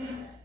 Mm-hmm.